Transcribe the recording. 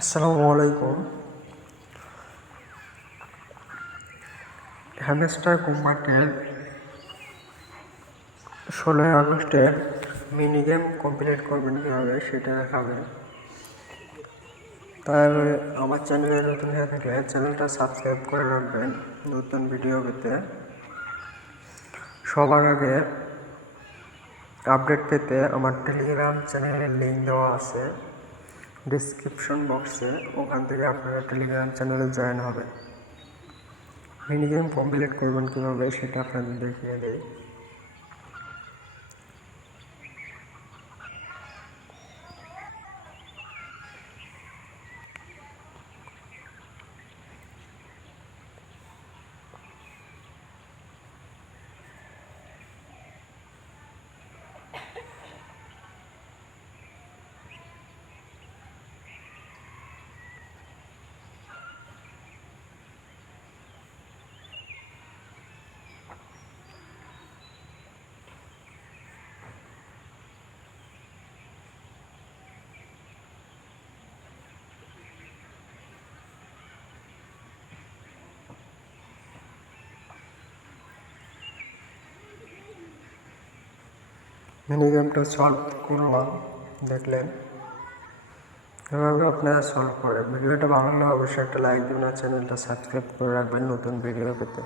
আসসালামু আলাইকুম। হ্যামস্টার কোম্পানির 16 আগস্টে মিনি গেম কমপ্লিট করবেন কীভাবে সেটা দেখাবেন। তাই আমার চ্যানেলে নতুন হয়ে থাকলে চ্যানেলটা সাবস্ক্রাইব করে রাখবেন নতুন ভিডিও পেতে। সবার আগে আপডেট পেতে আমার টেলিগ্রাম চ্যানেলের লিঙ্ক দেওয়া আছে ডিসক্রিপশন বক্সে, ওখান থেকে আপনারা টেলিগ্রাম চ্যানেলে জয়েন হবেন। মিনি গেম কমপ্লিট করবেন কীভাবে সেটা আপনাদের দেখিয়ে দেয়। মিনি গেমটা সলভ করলাম, দেখলেন এভাবে আপনারা সলভ করে। ভিডিওটা ভালো লাগলে অবশ্যই একটা লাইক দিন আর চ্যানেলটা সাবস্ক্রাইব করে রাখবেন নতুন ভিডিও পেতে।